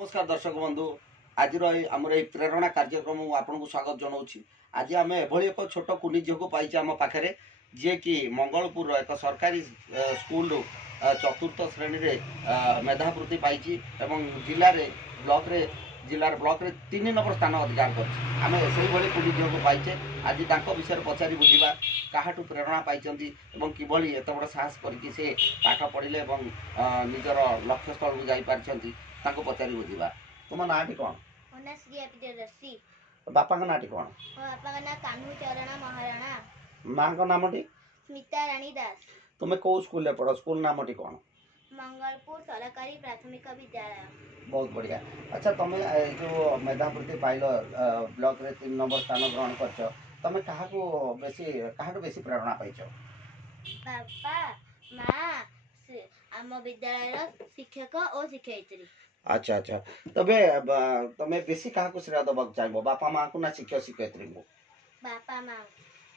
नमस्कार दर्शक बंधु आज आमर ये प्रेरणा कार्यक्रम आपको स्वागत जनाऊँ। आज आम एभली एक छोट कुनी झील को पाई आम पाखे जी कि मंगलपुर एक सरकारी स्कूल चतुर्थ श्रेणी में मेधावृत्ति पाई जिले में ब्लॉक रे 3 नंबर स्थान अधिकार कर कुनी झील को पाइचे। आज विषय पचारि बुझा काहाठू प्रेरणा पाई किभली एत बड़ साहस करके से पाठ पढ़ले निजर लक्ष्य स्थल को जापारी पचारि बुझा। तुम नाटी कौन? बापा का नाटी कौन? बापा का ना कान्हू चरण महाराणा। माँ का नाम टी? स्मिता रानी दास। तुम्हें कौ स्कूल रे पढ़? स्कूल नाम टी कौन? मंगलपुर सरकारी प्राथमिक विद्यालय। बहुत बढ़िया। अच्छा तुम्हें जो मेधावृत्ति पाइल ब्लॉक रे 3 नंबर स्थान ग्रहण कर तुम्हें काहाठू बेसी प्रेरणा पाइछ? बापा माँ आम विद्यालय शिक्षक और शिक्षयित्री। अच्छा अच्छा तबे तुम्हें बेसी क्या श्रेय दबाक चाहिए बापा माँ को ना शिक्षक शिक्षयित्री को? बापा माँ।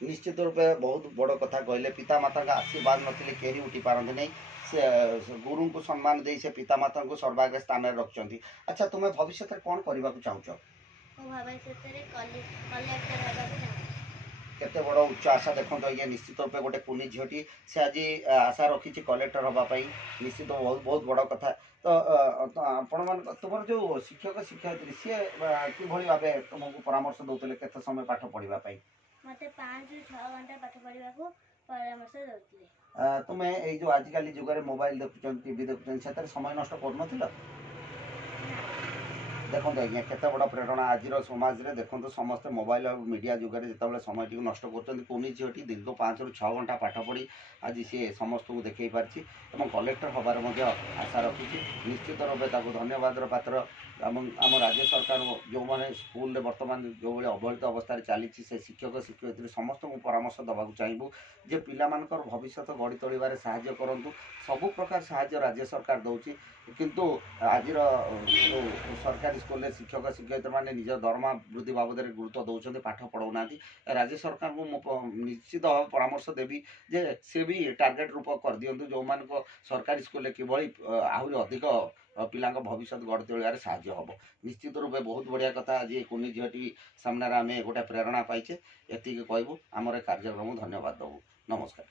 निश्चित रूपे बहुत बड़ कथा कहले पिता माता का आशीर्वाद नथिले केही उठी पारंते नहीं। से गुरु को सम्मान दे से पिता माता को सर्वाग्र स्थान में रखचंती। अच्छा तुम्हें भविष्य में कौन करबा को चाहूछ? मो भविष्य में कलेक्टर होगा को चाहूँ। केते बड़ उच्च आशा देखो ये निश्चित रूपे गोटे कुनी झीटी से आज आशा रखी कलेक्टर हाँपाई निश्चित बहुत बहुत बड़ कथा। तो आपण मान तुम जो शिक्षक शिक्षयित्री सी कि भाव तुमको परामर्श दौले केते समय पाठ पढ़ाई? मते 5 ରୁ 6 घंटा पाठ पढ़ा को परामर्श दउतले। तुम्हें ये जो आजिकल जुग में मोबाइल देखुं टीवी देखुं से समय नष्ट कर देखो आज्ञा केते बड़ प्रेरणा आज समाज में देखो समस्त मोबाइल और मीडिया जुगे जिते समय टी नष्ट कर झीटी दीर्घ 5 ରୁ 6 घंटा पाठ पढ़ी आज सी समस्त को देखई पार्टी कलेक्टर हबार आशा रखी। निश्चित रूपे धन्यवाद पात्र आम राज्य सरकार जो मैंने स्कूल बर्तमान जो भाई अवहेलित अवस्था चली से शिक्षक शिक्षयित्री समस्त को परामर्श दवा चाहबू जे पिला भविष्य गढ़ी तोड़े साहाय्य करूँ। सबु प्रकार साहाय्य राज्य सरकार दौर किंतु आज सरकारी स्कूल शिक्षक शिक्षयित्री मैंने निज दरमा वृद्धि बाबद में गुरुत्व दौरान पाठ पढ़ाऊना। राज्य सरकार को निश्चित भाव परामर्श देवी जे सी भी टार्गेट रूप कर दिंतु जो मान सरकारी स्कूल किभली आहरी अधिक पिला भविष्य गढ़ी तोड़े साहाय्य हम। निश्चित रूपे बहुत बढ़िया कथा आज कुनी झीटी सामने आम गोटे प्रेरणा पाइचे। एति कहबू आमर कार्यक्रम धन्यवाद दबू। नमस्कार।